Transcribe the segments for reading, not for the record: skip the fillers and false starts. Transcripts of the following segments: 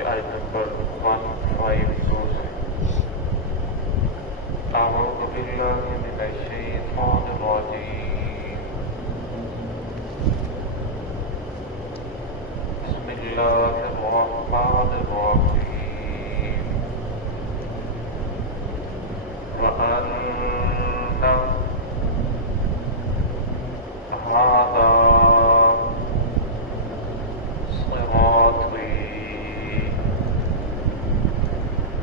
کی آیت نمبر 152 سے اعوذ باللہ من الشیطان الرجیم بسم اللہ الرحمن الرحیم وَأَنَّ هَذَا صراطي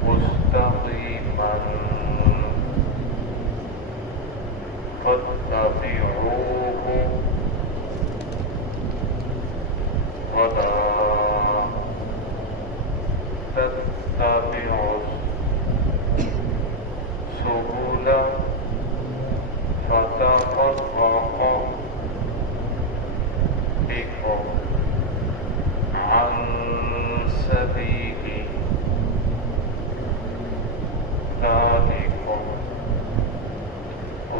مستقيما فاتبعوه ولا تتبعوا السبل فتفرق بكم عن سبيله ذلكم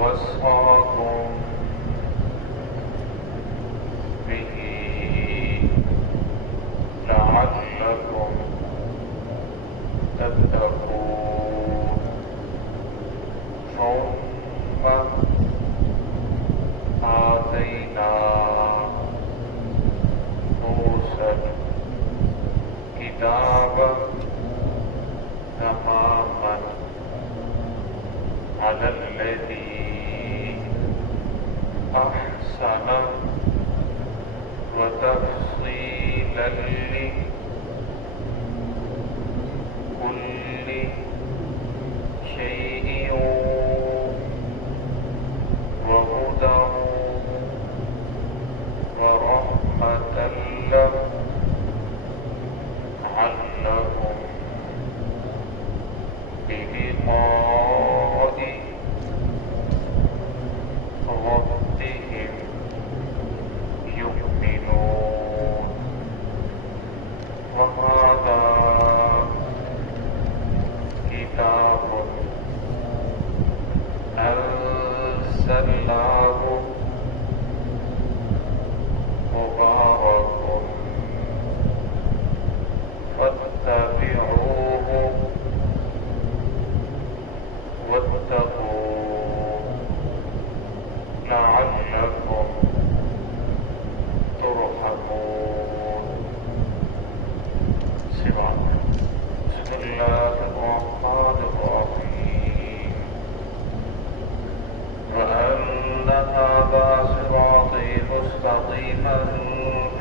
وصاكم به لعلكم تتقون ثم آتينا موسى الكتاب تماما على الذي أحسن وتفصيلا لكل شيء وهدى ورحمة لعلهم بلقاء ربهم يؤمنون وهذا كتاب أنزلناه مبارك فاتبعوه واتقوا لعلكم ترحمون. بسم الله الرحمن الرحيم وأن هذا صراطي مستقيما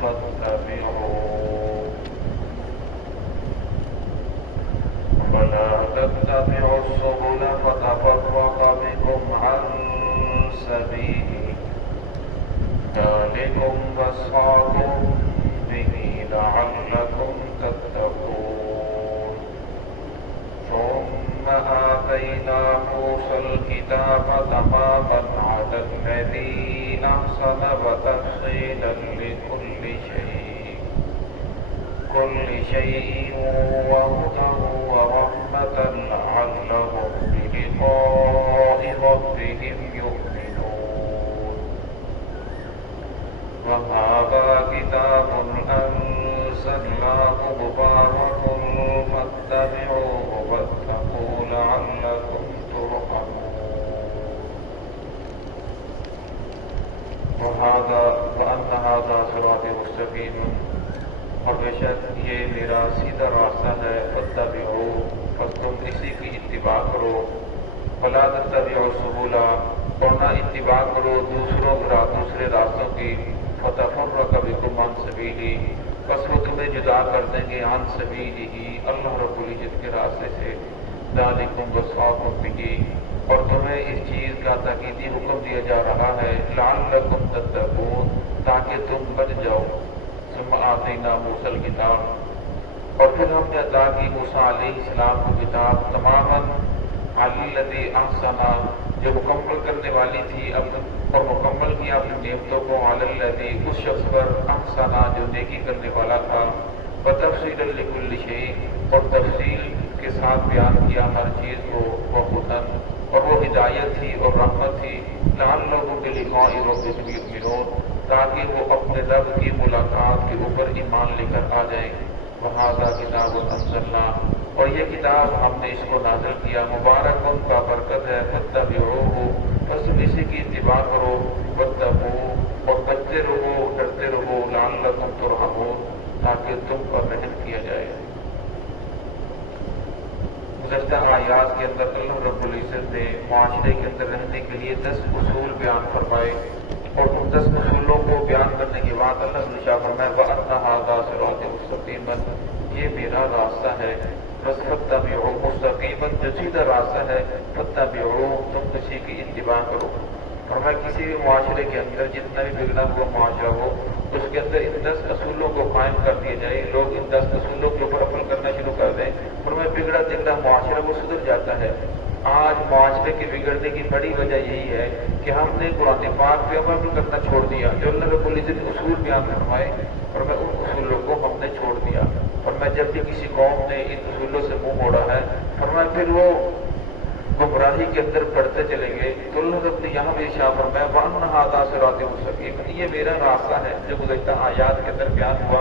فاتبعوه ولا تتبعوا السبل فتفرق بكم عن سبيله ذلكم وصاكم به لعلكم تتقون ثم آتينا موسى الكتاب تماما على الذي أحسن وتفصيلا لكل شيء وهدى ورحمة لعلهم بلقاء ربهم يؤمنون وهذا كتاب أنزلناه مبارك فاتبعوه واتقوا لعلكم ترحمون. وأن هذا صراطي مستقيما اور بے شک یہ میرا سیدھا راستہ ہے فاتبعوہ پس تم اسی کی اتباع کرو فلا تتبعوا السبل اور نہ اتباع کرو دوسرے راستوں کی فتفرق بکم عن سبیلی پس وہ تمہیں جدا کر دیں گے عن سبیلہ اللہ رب العزت کے راستے سے ذالکم وصاکم بہ اور تمہیں اس چیز کا تاکیدی حکم دیا جا رہا ہے لعلکم تتقون تاکہ تم بچ جاؤ. ثم آتینا موسیٰ الکتاب اور پھر ہم نے عطا کی موسیٰ علیہ السلام کو کتاب تماما علی الذی احسن جو مکمل کرنے والی تھی اور مکمل کیا اپنی نعمتوں کو علی الذی اس شخص پر احسن جو نیکی کرنے والا تھا وتفصیلا لکل شیء اور تفصیل کے ساتھ بیان کیا ہر چیز کو وہدی اور وہ ہدایت تھی اور رحمت تھی لعلہم بلقاء ربہم یؤمنون تاکہ وہ اپنے رب کی ملاقات کے اوپر ایمان لے کر آ جائیں. वहादा किताब अंज़लना, और ये किताब हमने इसको नाज़िल किया, मुबारक का बरकत है, फत्तबिऊहु, बस तुम इसी की इत्तिबा करो, वत्तकू, और बचते रहो, डरते रहो, लअल्लकुम तुरहमून, ताकि तुम पर रहम किया जाए। गुज़श्ता आयात के अंदर अल्लाह रब्बुल इज़्ज़त ने माशरे के अंदर रहने के लिए 10 उसूल बयान फरमाए, और उन 10 उसूलों को बयान करने के बाद अल्लाह ने इरशाद फरमाया वअन्ना हाज़ा सिराती मुस्तक़ीमन, ये मेरा रास्ता है, बस फत्तबिऊहु, मुस्तक़ीमन जो सीधा रास्ता है, फत्तबिऊहु, तुम किसी की इत्तिबा करो। और मैं किसी भी माशरे के अंदर जितना भी बिगड़ा हुआ माशरा हो, उसके अंदर इन 10 असूलों को कायम कर दिया जाए, लोग इन 10 असूलों के ऊपर अमल करना शुरू कर दें, और मैं बिगड़ा तिगड़ा माशरा वो सुधर जाता है। आज माशरे के बिगड़ने की बड़ी वजह यही है कि हमने कुरान पाक पे अमल करना छोड़ दिया, जो अल्लाह रब्बुल इज़्ज़त ने उसूल बयान फरमाए, और मैं उन उसूलों को हमने छोड़ दिया। और मैं जब भी किसी कौम ने इन उसूलों से मुंह मोड़ा है, और मैं फिर वो गुमराही के अंदर पढ़ते चले गए, तो अल्लाह रब्बुल ने यहाँ भी इरशाद फरमाया वअन्ना हाज़ा सिराती मुस्तक़ीम, ये मेरा रास्ता है, जो गुज़श्ता आयात के अंदर बयान हुआ,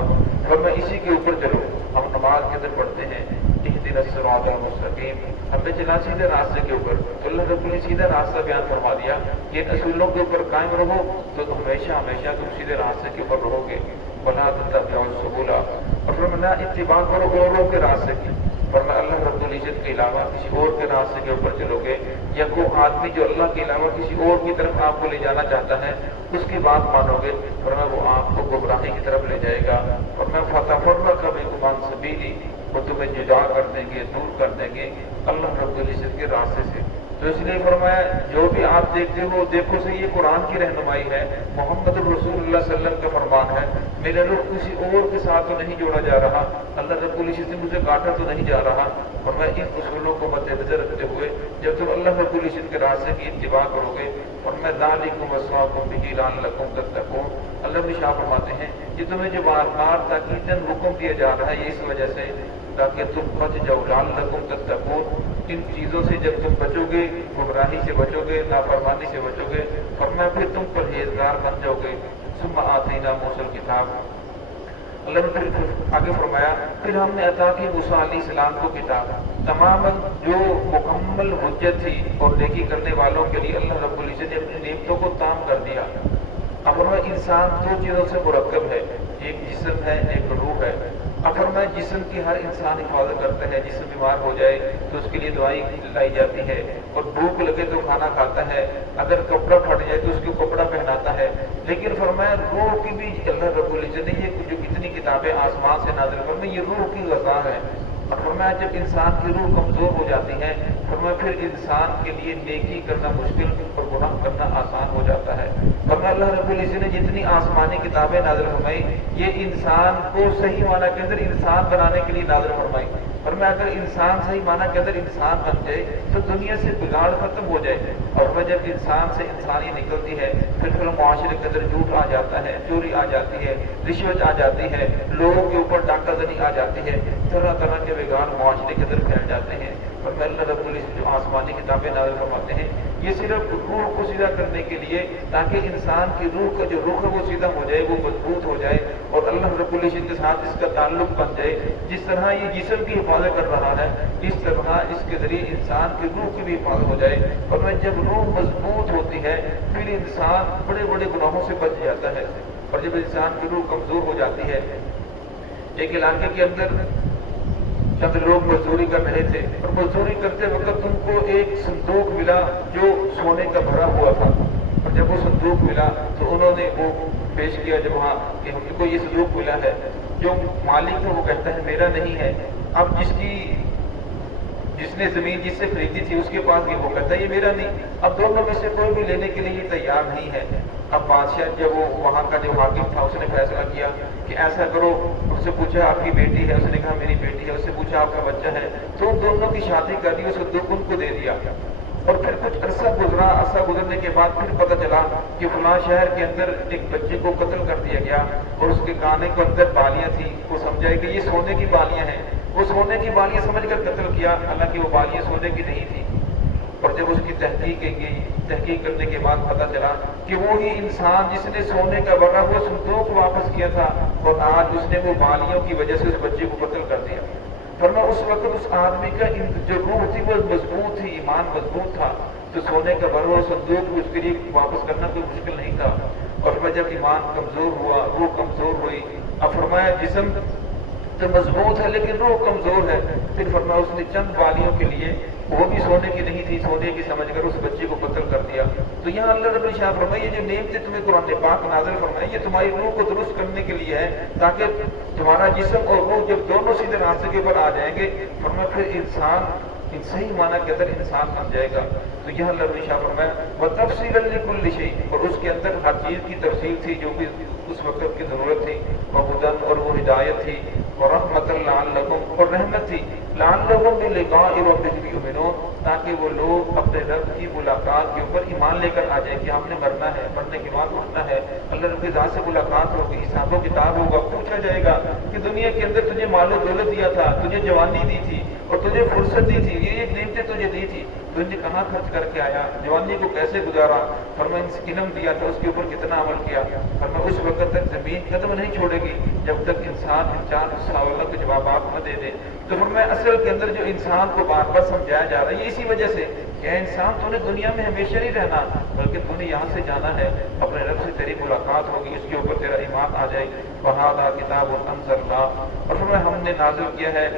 और मैं इसी के ऊपर चलो। हम नमाज के अंदर पढ़ते हैं इहदिनस सिरातल मुस्तक़ीम, हमें चला सीधे रास्ते के ऊपर, तो अल्लाह रब्बुल ने सीधा रास्ता बयान फरमा दिया कि इन असूलों के ऊपर कायम रहो, तो हमेशा हमेशा तुम सीधे रास्ते के ऊपर रहोगे। वला तत्तबिऊस सुबुला, और फिर ना इत्तिबा करो औरों के रास्ते की, वरना अल्लाह रब्बुल इज़्ज़त के अलावा किसी और के रास्ते के ऊपर चलोगे, या कोई आदमी जो अल्लाह के अलावा किसी और की तरफ आपको ले जाना चाहता है उसकी बात मानोगे, वरना वो आपको गुमराही की तरफ ले जाएगा। और मैं फतफर्रक़ बिकुम अन सबीली, वो तुम्हें जुदा कर देंगे, दूर कर देंगे अल्लाह रब्बुल इज़्ज़त के रास्ते से। तो इसलिए फरमाया जो भी आप देखते हो देखो से ये कुरान की रहनुमाई है, मोहम्मद रसूलुल्लाह सल्लल्लाहु अलैहि वसल्लम का फरमान है, मेरा रुख किसी और के साथ तो नहीं जोड़ा जा रहा, अल्लाह रब्बुल इज़्ज़त ने मुझे काटा तो नहीं जा रहा। और मैं इन उसूलों को मद्देनजर रखते हुए जब तुम अल्लाह रब्बुल इज़्ज़त के रास्ते की इत्तिबा करोगे, और मैं ज़ालिकुम वस्साकुम बिही लअल्लकुम तत्तकून, अल्लाह ने शाह फरमाते हैं कि तुम्हें जो बार बार ताकीदन हुक्म दिया जा रहा है ये इस वजह से ताकि तुम बच जाओ, लअल्लकुम तत्तकून, इन चीज़ों से जब तुम बचोगे, गुमराही से बचोगे, नाफरमानी से बचोगे, और मैं फिर तुम परहेजगार बन जाओगे। सुम्मा आतीना मूसल किताब, अल्लाह ने फिर आगे फरमाया फिर हमने अता की मूसा अलैहिस्सलाम को किताब, तमामन जो मुकम्मल हुज्जत थी और नेकी करने वालों के लिए अल्लाह रब्बुल इज़्ज़त ने अपनी नेमतों को ताम कर दिया। अब इंसान 2 चीज़ों से मुरक्कब है, एक जिस्म है, एक रूह है। अब जिस्म की हर इंसान हिफाजत करता है, जिस्म बीमार हो जाए तो उसके लिए दवाई लाई जाती है, और भूख लगे तो खाना खाता है, अगर कपड़ा फट जाए तो उसको कपड़ा पहनाता है। लेकिन फरमाया रूह की भी अल्लाह रब्बुल इज़्ज़त ने ये जो कितनी किताबें आसमान से नाज़िल फरमाई, ये रूह की ग़ज़ा है। और फरमाया जब इंसान की रूह कमज़ोर हो जाती है, फरमाया फिर इंसान के लिए नेकी करना मुश्किल और गुनाह करना आसान हो जाता है। फरमाया अल्लाह रब्बुल इज़्ज़त ने जितनी आसमानी किताबें नाज़िल फरमाई, ये इंसान को सही माना के अंदर इंसान बनाने के लिए नाज़िल फरमाई। फरमाया अगर इंसान सही माना के अंदर इंसान बन जाए तो दुनिया से बिगाड़ खत्म हो जाए। और वह जब इंसान से इंसानी निकलती है फिर मुआशरे के अंदर झूठ आ जाता है, चोरी आ जाती है, रिश्वत आ जाती है, लोगों के ऊपर डाकादनी आ जाती है, तरह तरह के बिगाड़ मुआशरे के अंदर फैल जाते हैं। और अल्लाह रब्बुल इज़्ज़त जो आसमानी किताबें नाज़िल फरमाते हैं ये सिर्फ रूह को सीधा करने के लिए, ताकि इंसान की रूह का जो रुख है वो सीधा हो जाए, वो मजबूत हो जाए, और अल्लाह रब्बुल इज़्ज़त के साथ इसका ताल्लुक बन जाए। जिस तरह ये जिस्म की हिफाजत कर रहा है, इस तरह इसके जरिए इंसान की रूह की भी हिफाजत हो जाए। और जब रूह मजबूत होती है फिर इंसान बड़े बड़े गुनाहों से बच जाता है। और जब इंसान की रूह कमजोर हो जाती है, एक इलाके के अंदर चंद लोग मजदूरी कर रहे थे, और मजदूरी करते वक्त उनको एक संदूक मिला जो सोने का भरा हुआ था। और जब वो संदूक मिला तो उन्होंने वो पेश किया जब वहाँ कि हमको ये संदूक मिला है, जो मालिक है वो कहता है मेरा नहीं है। अब जिसने जमीन जिससे खरीदी थी उसके पास ये वो कहता है ये मेरा नहीं। अब दोनों में से कोई भी लेने के लिए तैयार नहीं है। अब बादशाह जब वो वहाँ का जो हाकिम था उसने फैसला किया कि ऐसा करो, उससे पूछा आपकी बेटी है, उसने कहा मेरी बेटी है, उससे पूछा आपका बच्चा है, तो उन दोनों की शादी कर दी, उसको दुख उनको दे दिया। और फिर कुछ अरसा गुजरने के बाद फिर पता चला कि फलां शहर के अंदर एक बच्चे को कत्ल कर दिया गया, और उसके काने के अंदर बालियां थी, वो समझा कि ये सोने की बालियां हैं, वो सोने की बालियां समझकर कत्ल किया, हालांकि वो बालियां सोने की नहीं थी। और जब उसकी तहकीक करने के बाद पता चला कि वो ही इंसान जिसने सोने का भरा हुआ संदूक वापस किया था, اور آج اس نے وہ بالیوں کی وجہ سے اس بچے کو قتل کر دیا۔ فرمایا اس وقت اس آدمی کا جو روح تھی وہ مضبوط تھی، ایمان مضبوط تھا، تو سونے کا بھرا صندوق اس کے لیے واپس کرنا کوئی مشکل نہیں تھا۔ اور فرمایا جب ایمان کمزور ہوا، روح کمزور ہوئی، اب فرمایا جسم تو مضبوط ہے لیکن روح کمزور ہے، پھر فرمایا اس نے چند بالیوں کے لیے، وہ بھی سونے کی نہیں تھی، سونے کی سمجھ کر اس بچے کو قتل کر دیا۔ تو یہاں اللہ رب العزت فرمایا یہ جو نعمتیں تمہیں قرآن پاک نازل فرمائی یہ تمہاری روح کو درست کرنے کے لیے ہے، تاکہ تمہارا جسم اور روح جب دونوں سیدھے راستے کے اوپر آ جائیں گے، فرمایا پھر انسان صحیح معنی کے اندر انسان بن جائے گا۔ تو یہاں اللہ رب العزت فرمایا وَتَفْصِيلًا لِكُلِّ شَيْءٍ، اور اس کے اندر ہر چیز کی تفصیل تھی جو بھی اس وقت کی ضرورت تھی، وَهُدًى، اور وہ ہدایت تھی، وَرَحْمَةً لَعَلَّكُمْ، اور رحمت تھی، لَعَلَّهُمْ بِلِقَاءِ رَبِّهِمْ يُؤْمِنُونَ، تاکہ وہ لوگ اپنے رب کی ملاقات کے اوپر ایمان لے کر آ جائیں کہ ہم نے مرنا ہے، مرنے کے بعد اٹھنا ہے، اللہ رب کی ذات سے ملاقات ہوگی، حساب و کتاب ہوگا، پوچھا جائے گا کہ دنیا کے اندر تجھے مال و دولت دیا تھا، تجھے جوانی دی تھی اور تجھے فرصت دی تھی، یہ نعمتیں تجھے دی تھی، تو نے کہاں خرچ کر کے آیا، جوانی کو کیسے گزارا، فرمایا علم دیا تھا اس کے اوپر کتنا عمل کیا، فرمایا اس وقت تک زمین قدم نہیں چھوڑے گی جب تک انسان ان چار سوالوں کے جوابات نہ دے دے۔ تو فرمایا اصل کے اندر جو انسان کو بار بار سمجھایا جا رہا ہے یہ اسی وجہ سے کہ اے انسان تو نے دنیا میں ہمیشہ نہیں رہنا، بلکہ تو نے یہاں سے جانا ہے، اپنے رب سے تیری ملاقات ہوگی، اس کے اوپر تیرا ایمان آ جائے۔ وَهَذَا کتاب انزلنا، اور فرمایا ہم نے نازل کیا ہے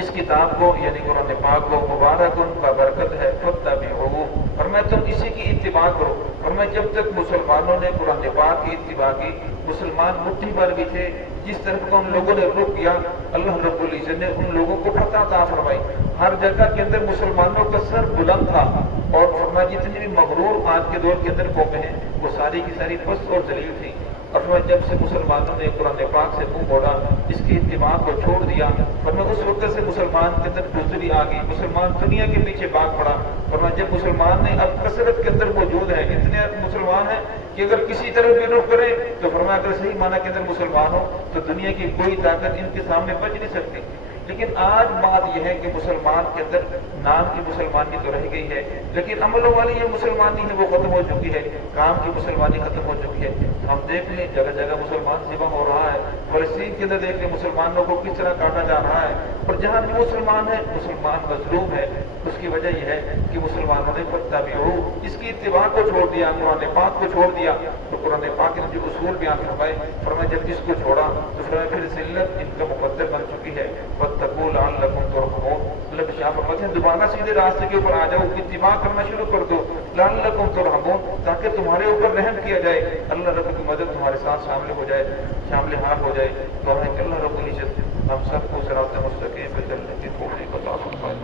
اس کتاب کو یعنی قرآن پاک کو، مبارک ان کا برکت ہے، فاتبعوہ، فرمایا تم اسی کی اتباع کرو۔ فرمایا جب تک مسلمانوں نے قرآن پاک کی اتباع کی، مسلمان مٹھی بھر بھی تھے، جس طرح کا ان لوگوں نے رخ کیا اللہ رب العزت نے ان لوگوں کو فتح عطا فرمائی، ہر جگہ کے اندر مسلمانوں کا سر بلند تھا، اور فرمایا جتنی بھی مغرور آج کے دور کے اندر قومیں ہیں وہ ساری کی ساری پست اور ذلیل تھی، اور فرمایا جب سے مسلمانوں نے قرآن پاک سے منہ موڑا، اس کی اتباع کو چھوڑ دیا، فرمایا اس وقت سے مسلمان کے اندر بزدلی آ گئی، مسلمان دنیا کے پیچھے بھاگ پڑا۔ فرمایا جب مسلمان نے اب کثرت کے اندر موجود ہے، اتنے مسلمان ہیں کہ اگر کسی طرف بھی رخ کرے تو فرمایا اگر صحیح معنی کے اندر مسلمان ہو تو دنیا کی کوئی طاقت ان کے سامنے بچ نہیں سکتی۔ لیکن آج بات یہ ہے کہ مسلمان کے اندر نام کی مسلمانی تو رہ گئی ہے، لیکن عملوں والی یہ مسلمانی ہے وہ ختم ہو چکی ہے، کام کی مسلمانی ختم ہو چکی ہے۔ ہم دیکھ لیں جگہ جگہ مسلمان ذبح ہو رہا ہے، فلسطین کے اندر دیکھ لیں مسلمانوں کو کس طرح کاٹا جا رہا ہے، اور جہاں بھی مسلمان ہے مسلمان مظلوم ہے۔ اس کی وجہ یہ ہے کہ مسلمانوں نے فاتبعوہ، اس کی اتباع کو چھوڑ دیا، قرآن پاک کو چھوڑ دیا۔ تو قرآن پاک نے جو اصول بیان فرمائے، فرمایا جب اس کو چھوڑا تو فرمایا پھر ذلت ان کا مقدر بن چکی ہے، واتقوا لعلکم ترحمون، اللہ شاہ فرماتے ہیں دوبارہ سیدھے راستے کے اوپر آ جاؤ، اتباع کرنا شروع کر دو، لعلکم ترحمون، تاکہ تمہارے اوپر رحم کیا جائے، اللہ رب کی مدد تمہارے ساتھ شامل ہو جائے، شامل حال ہو جائے۔ تو اللہ رب العزت ہم سب کو صراط مستقیم پہ چلنے کی توفیق عطا فرمائے۔